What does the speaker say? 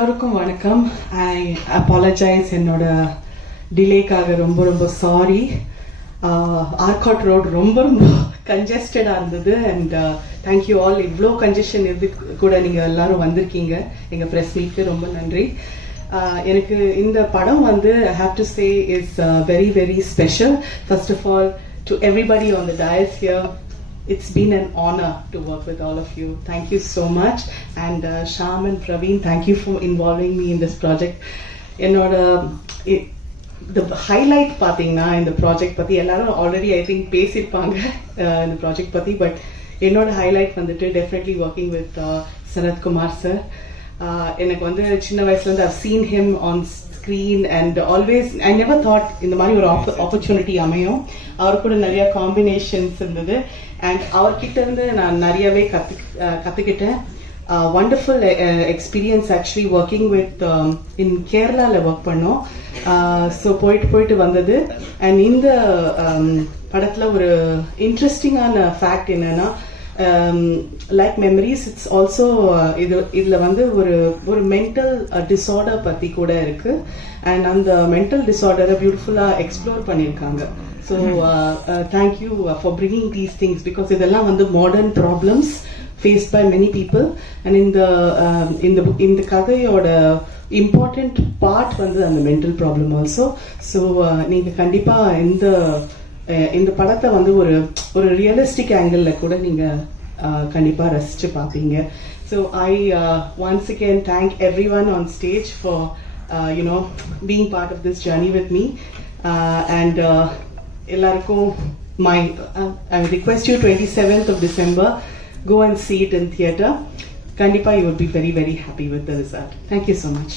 எல்லோருக்கும் வணக்கம். ஐ அப்பாலஜைஸ், என்னோட டிலேக்காக ரொம்ப ரொம்ப சாரி. ஆர்காட் ரோட் ரொம்ப ரொம்ப கன்ஜஸ்டடாக இருந்தது. And thank you all. இவ்வளோ கன்ஜெஷன் இருந்து கூட நீங்கள் எல்லாரும் வந்திருக்கீங்க எங்கள் ப்ரெஸ் மீட்க்கு. ரொம்ப நன்றி. எனக்கு இந்த படம் வந்து I have to say is very very special. First of all, to everybody on the dais here, it's been an honor to work with all of you. Thank you so much. And Shyam and Praveen, thank you for involving me in this project. Enoda the highlight pathina in the project patti ellarum already I think pesirpaanga in the project patti, but enoda highlight vandittu definitely working with Sanath Kumar sir. எனக்கு வந்து சின்ன வயசுல இருந்து I've seen him on screen and always I never thought இந்த மாதிரி ஒரு opportunity அமையும். அவர் கூட நிறைய காம்பினேஷன்ஸ் இருந்தது. அண்ட் அவர்கிட்ட இருந்து நான் நிறையவே கற்றுக்கிட்டேன். Wonderful experience actually working with in கேரளாவில் ஒர்க் பண்ணோம். ஸோ போயிட்டு வந்தது. அண்ட் இந்த படத்தில் ஒரு இன்ட்ரெஸ்டிங்கான ஃபேக்ட் என்னன்னா, லைக் மெமரிஸ், இட்ஸ் ஆல்சோ இதில் வந்து ஒரு மென்டல் டிஸார்டர் பற்றி கூட இருக்கு. அண்ட் அந்த மென்டல் டிஸார்டரை பியூட்டிஃபுல்லாக எக்ஸ்ப்ளோர் பண்ணியிருக்காங்க. So thank you for bringing these things, because இதெல்லாம் வந்து modern problems faced by many people. And in the கதையோட important part வந்து அந்த mental problem also. So நீங்க கண்டிப்பா இந்த படத்தை வந்து ஒரு ரியலிஸ்டிக் ஆங்கிள் கூட நீங்க கண்டிப்பா ரசிச்சு பார்ப்பீங்க. So I once again thank everyone on stage for being part of this journey with me. And எல்லாருக்கும் I request you 27th of December, go and see it in theatre. Kandipa, you will be very very happy with the result. Thank you so much.